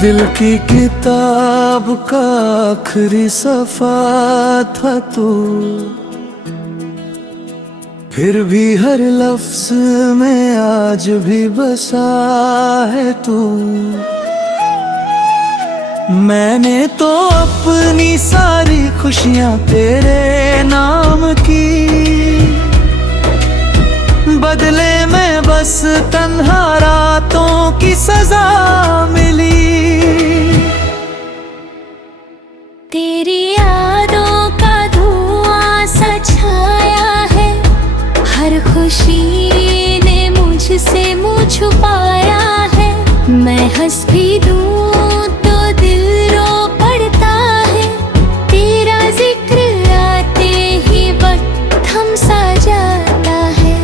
दिल की किताब का आखिरी सफ़ा था तू, फिर भी हर लफ्ज़ में आज भी बसा है तू। मैंने तो अपनी सारी खुशियाँ तेरे नाम की, बदले में बस तन्हा रातों की सजा मिली। तेरी यादों का धुआं सा छाया है, हर खुशी ने मुझसे मुँह छुपाया है। मैं हंस भी दूं तो दिल रो पड़ता है, तेरा जिक्र आते ही वक्त थम सा जाता है।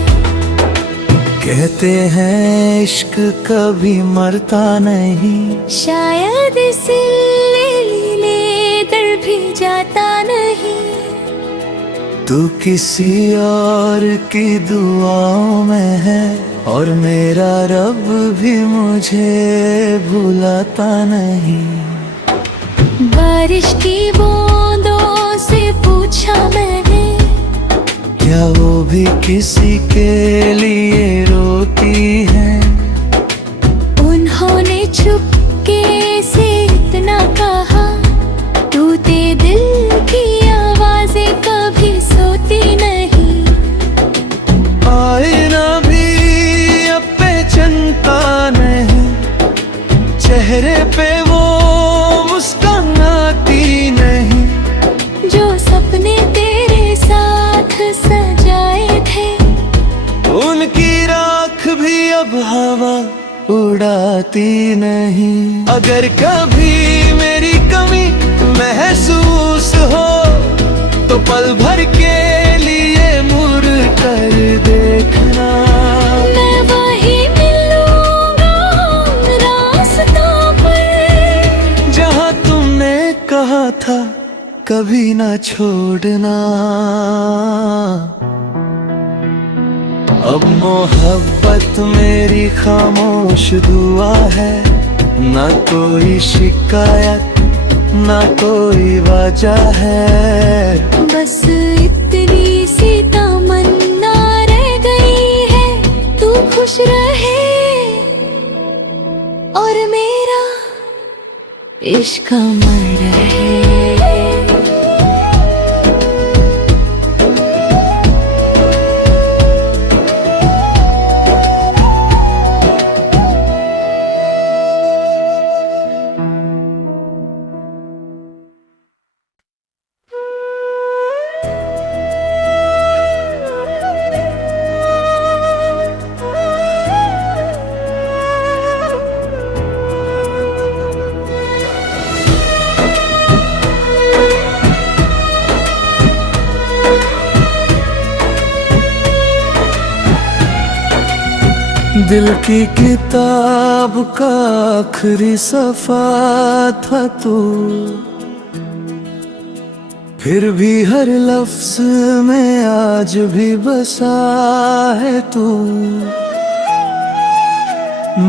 कहते हैं इश्क कभी मरता नहीं, शायद इसीलिए दर भी जाता नहीं। तू किसी और की दुआओं में है, और मेरा रब भी मुझे भुलाता नहीं। बारिश की बूंदों से पूछा मैंने, क्या वो भी किसी के लिए रोती है? उन्होंने चुपके से इतना कहा, टूटे दिल की आवाजें कभी सोती नहीं। आईना भी अब पहचानता नहीं, चेहरे पे वो मुस्कान आती नहीं। जो सपने तेरे साथ सजाए थे, उनकी राख भी अब हवा उड़ाती नहीं। अगर कभी मेरी कमी महसूस हो, तो पल भर के लिए मुड़ कर देखना। मैं वहीं मिलूंगा रास्तों पर, जहाँ तुमने कहा था कभी ना छोड़ना। अब मोहब्बत मेरी खामोश दुआ है, ना कोई शिकायत ना कोई वजह है। बस इतनी सी तमन्ना रह गई है, तू खुश रहे और मेरा इश्क अमर रहे। दिल की किताब का आखिरी सफ़ा था तू, फिर भी हर लफ्ज़ में आज भी बसा है तू।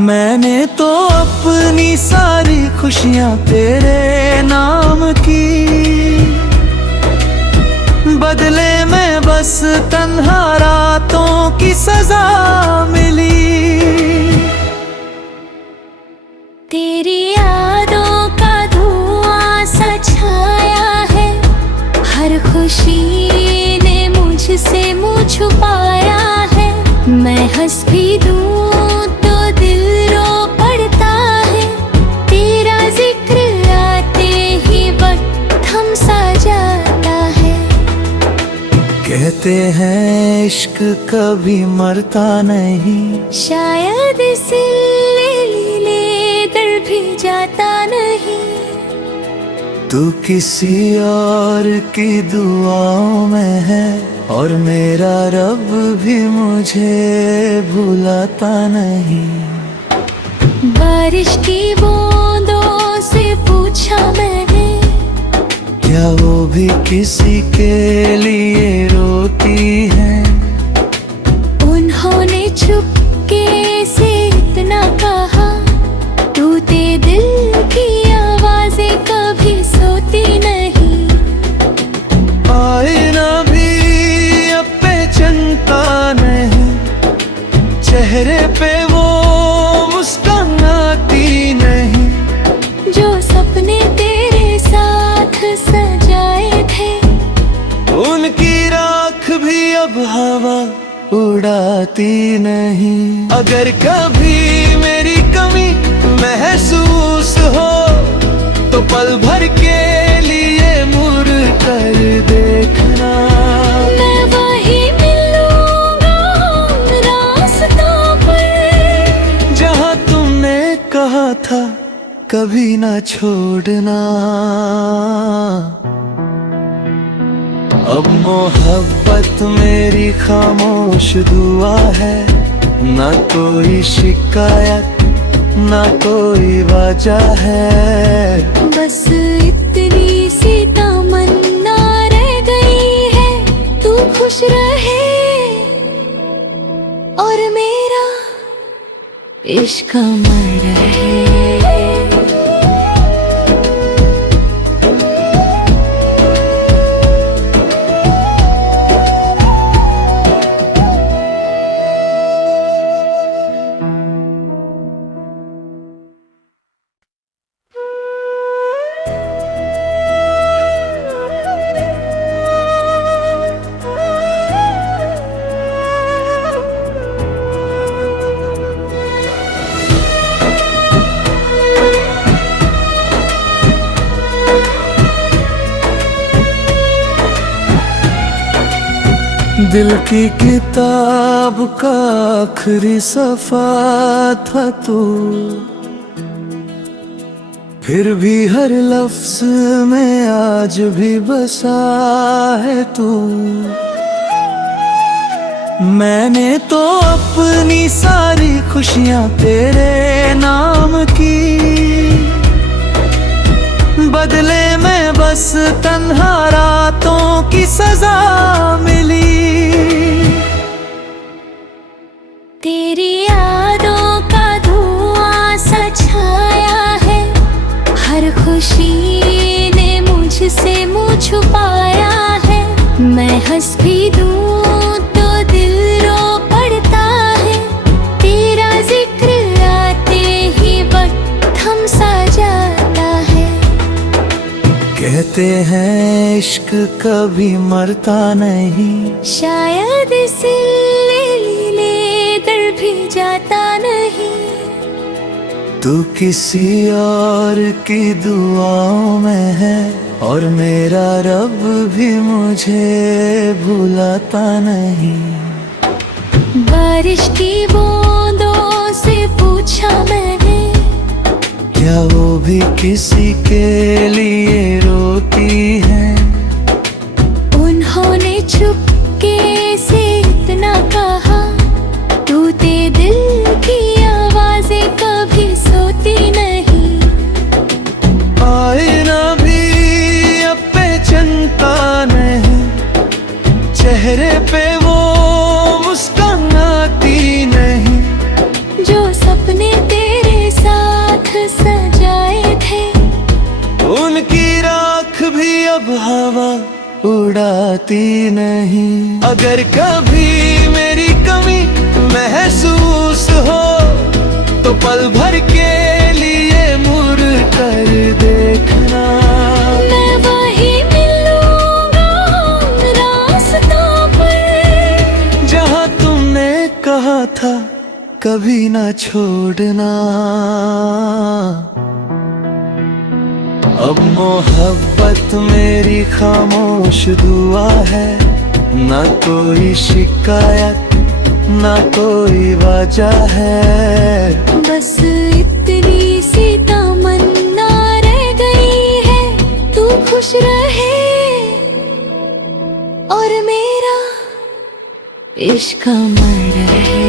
मैंने तो अपनी सारी खुशियाँ तेरे नाम की, बदले में बस तन्हा रातों की सजा मिली। तेरी यादों का धुआं सा छाया है, हर खुशी ने मुझसे मुँह छुपाया है। मैं हंस भी दूं तो दिल रो पड़ता है, तेरा जिक्र आते ही वक्त थम सा जाता है। कहते हैं इश्क कभी मरता नहीं, शायद इसीलिए दर भी जाता नहीं। तू किसी और की दुआओं में है, और मेरा रब भी मुझे भुलाता नहीं। बारिश की बूंदों से पूछा मैंने, क्या वो भी किसी के लिए रोती है? उन्होंने चुपके से इतना कहा, टूटे दिल की चेहरे पे वो मुस्कान आती नहीं। जो सपने तेरे साथ सजाए थे, उनकी राख भी अब हवा उड़ाती नहीं। अगर कभी मेरी कमी महसूस हो तो पल भर के लिए मुड़ कर देखना। मैं वही मिलूंगा रास्तों पर, जहाँ तुमने कहा था कभी ना छोड़ना। अब मोहब्बत मेरी खामोश दुआ है, ना कोई शिकायत ना कोई वजह है। बस इतनी सी तमन्ना रह गई है, तू खुश रहे और मेरा इश्क अमर रहे। दिल की किताब का आखिरी सफा था तू, फिर भी हर लफ्ज में आज भी बसा है तू। मैंने तो अपनी सारी खुशियां तेरे नाम की, बदले में बस तन्हा रातों की सजा मिली। तेरी यादों का धुआं सा छाया है, हर खुशी ने मुझसे मुँह छुपाया है। मैं हंस भी दूं तो दिल रो पड़ता है, तेरा जिक्र आते ही वक्त थम सा जाता है। कहते हैं इश्क कभी मरता नहीं, शायद इसीलिए दर भी जाता नहीं। तू किसी और की दुआओं में है और मेरा रब भी मुझे भुलाता नहीं। बारिश की बूंदों से पूछा मैंने, क्या वो भी किसी के लिए रोती है? उन्होंने चुपके से इतना कहा, टूटे दिल की आवाजें कभी सोती नहीं। आईना भी अब पहचानता नहीं, चेहरे पे वो मुस्कान आती नहीं। जो सपने तेरे साथ सजाए थे, उनकी राख भी अब हवा उड़ाती नहीं। अगर कभी मेरी कमी महसूस हो तो पल भर के लिए मुड़ कर देखना। मैं वही मिलूंगा रास्तों पर, जहाँ तुमने कहा था कभी ना छोड़ना। अब मोहब्बत मेरी खामोश दुआ है, ना कोई शिकायत ना कोई वजह है। बस इतनी सी तमन्ना रह गई है, तू खुश रहे और मेरा इश्क अमर रहे।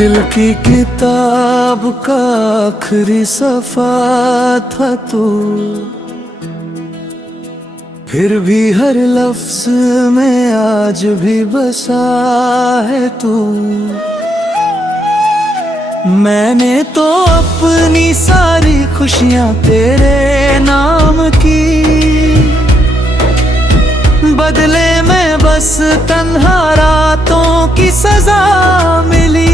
दिल की किताब का आखिरी सफा था तू, फिर भी हर लफ्ज में आज भी बसा है तू। मैंने तो अपनी सारी खुशियां तेरे नाम की, बदले में बस तन्हा रातों की सजा मिली।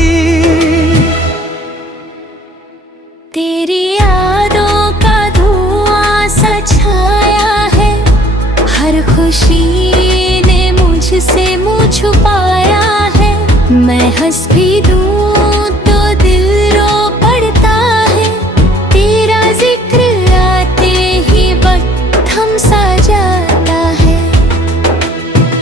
तेरी यादों का धुआं सा छाया है, हर खुशी ने मुझसे मुँह छुपाया है। मैं हंस भी दूं तो दिल रो पड़ता है, तेरा जिक्र आते ही वक्त थम सा जाता है।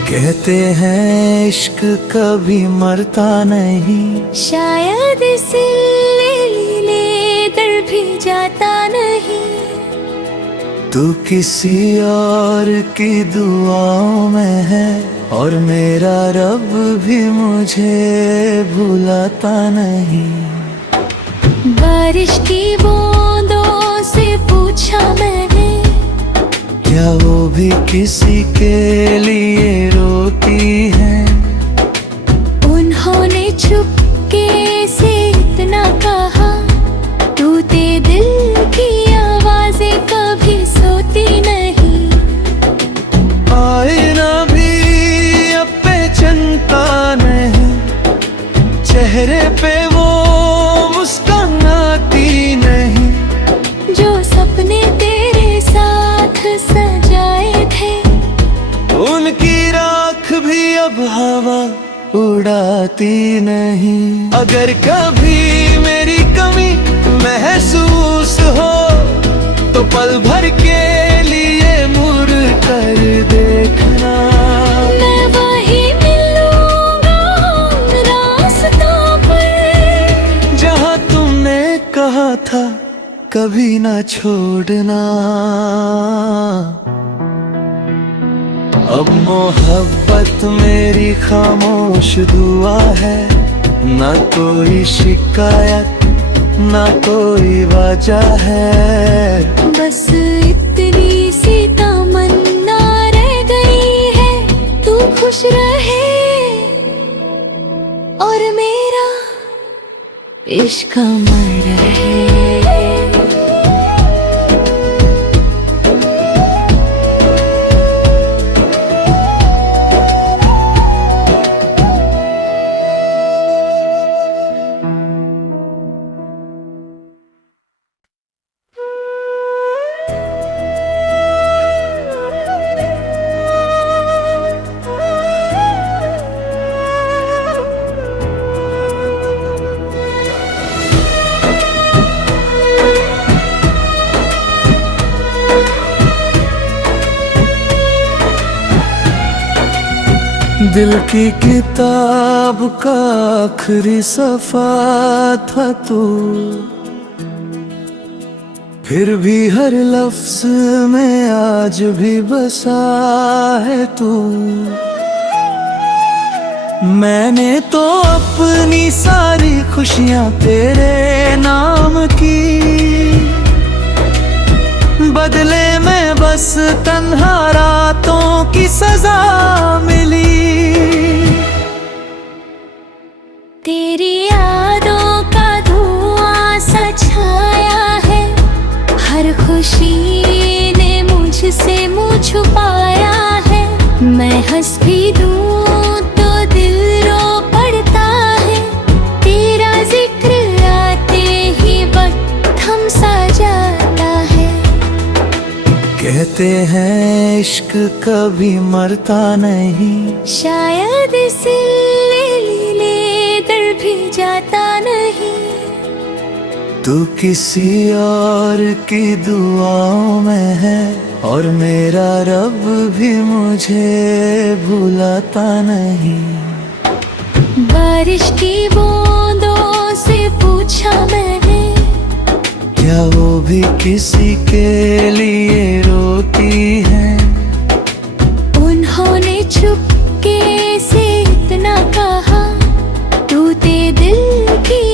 कहते हैं इश्क कभी मरता नहीं, शायद इसीलिए दर भी जाता नहीं। तू किसी और की दुआओं में है, और मेरा रब भी मुझे भुलाता नहीं। बारिश की बूंदों से पूछा मैंने, क्या वो भी किसी के लिए रोती है? उन्होंने चुपके से इतना कहा, टूटे दिल की आवाजें कभी सोती नहीं। आईना भी अब पहचानता नहीं, चेहरे पे वो मुस्कान आती नहीं। जो सपने तेरे साथ सजाए थे, उनकी राख भी अब हवा उड़ाती नहीं। अगर कभी मेरी कमी महसूस हो, तो पल भर के लिए मुड़ कर देखना। मैं वही मिलूंगा रास्तों पर, जहाँ तुमने कहा था कभी ना छोड़ना। अब मोहब्बत मेरी खामोश दुआ है, ना कोई शिकायत ना कोई वजह है। बस इतनी सी तमन्ना रह गई है, तू खुश रहे और मेरा इश्क अमर रहे। दिल की किताब का आखिरी सफा था तू, फिर भी हर लफ्ज में आज भी बसा है तू। मैंने तो अपनी सारी खुशियां तेरे नाम की, बदले में बस तन्हा रातों की सजा मिली। तेरी यादों का धुआं सा छाया है, हर खुशी ने मुझसे मुँह छुपाया है। मैं हंस भी दूं तो दिल रो पड़ता है, तेरा जिक्र आते ही वक्त थम सा जाता है। कहते हैं इश्क कभी मरता नहीं, शायद इसीलिए दर भी जाता नहीं। तू किसी और की दुआओं में है, और मेरा रब भी मुझे भुलाता नहीं। बारिश की बूंदों से पूछा मैंने, क्या वो भी किसी के लिए रोती है? उन्होंने चुपके से इतना कहा, टूटे दिल की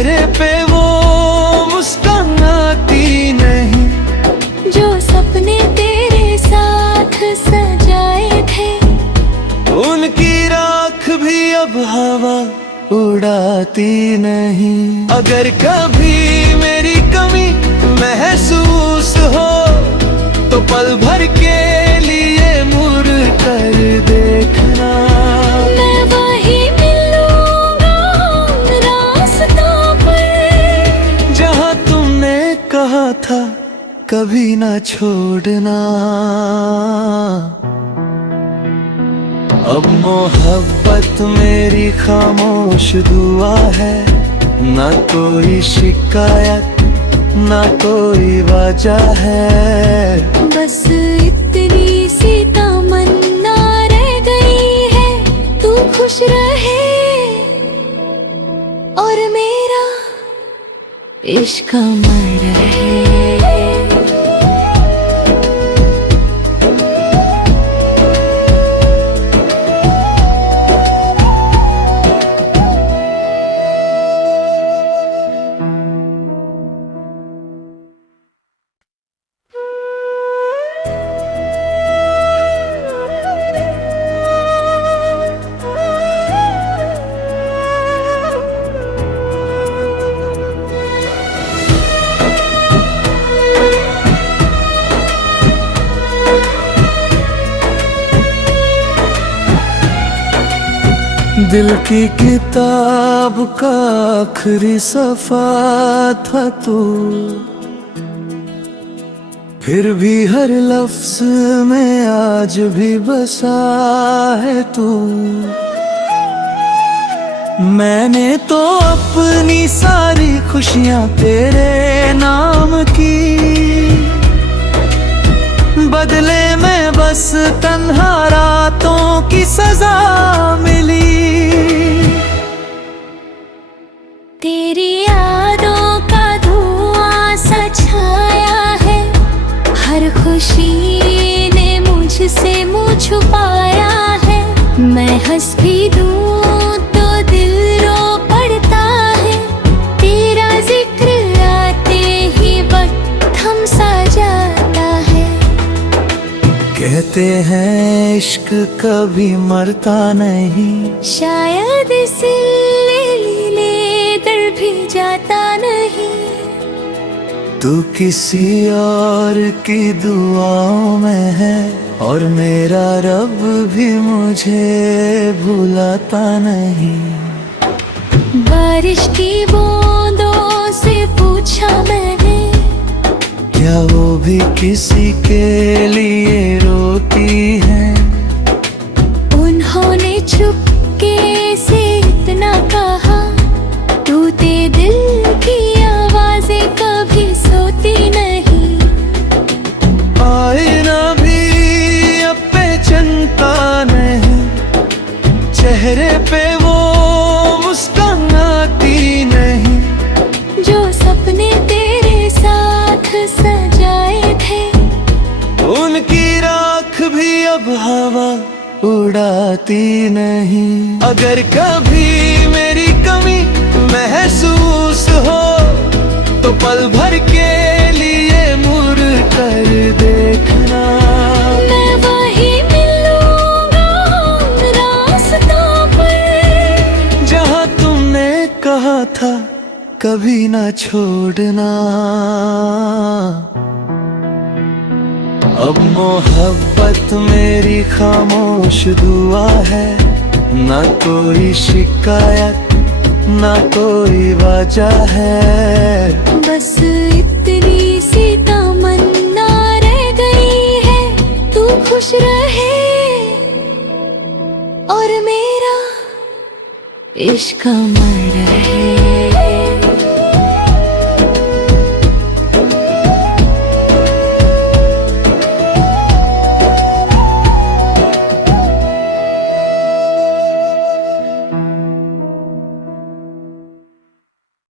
चेहरे पे वो मुस्कान आती नहीं जो सपने तेरे साथ सजाए थे। उनकी राख भी अब हवा उड़ाती नहीं। अगर कभी मेरी कमी महसूस हो तो पल भर के लिए मुड़ कर देखना। मैं वहीं मिलूंगा रास्तों पर जहाँ तुमने कहा था कभी ना छोड़ना। अब मोहब्बत मेरी खामोश दुआ है, ना कोई शिकायत ना कोई वजह है। बस इतनी सी तमन्ना रह गई है, तू खुश रहे और मेरा इश्क अमर रहे। दिल की किताब का आखिरी सफा था तू, फिर भी हर लफ्ज में आज भी बसा है तू। मैंने तो अपनी सारी खुशियां तेरे नाम की, बदले में बस तन्हा रातों की सजा मिली। तेरी यादों का धुआं सा छाया है, हर खुशी ने मुझसे मुँह छुपाया है। मैं हंस भी दूं तो दिल रो पड़ता है, तेरा जिक्र आते ही वक्त थम सा जाता है। कहते हैं इश्क कभी मरता नहीं, शायद इसीलिए दर भी जाता नहीं। तू किसी और की दुआओं में है और मेरा रब भी मुझे भुलाता नहीं। बारिश की बूंदों से पूछा मैंने, क्या वो भी किसी के लिए रोती है? उन्होंने चुपके से इतना कहा, टूटे दिल की आवाजें कभी सोती नहीं। आईना भी अब पहचानता नहीं, चेहरे पे वो मुस्कान आती नहीं जो सपने तेरे साथ सजाए थे। उनकी राख भी अब हवा उड़ाती नहीं। अगर कभी मेरी कमी महसूस हो तो पल भर के लिए मुड़ कर देखना। मैं वहीं मिलूंगा रास्तों पर जहाँ तुमने कहा था कभी ना छोड़ना। अब मोहब्बत मेरी खामोश दुआ है, ना कोई शिकायत ना कोई वजह है। बस इतनी सी तमन्ना रह गई है, तू खुश रहे और मेरा इश्क अमर रहे।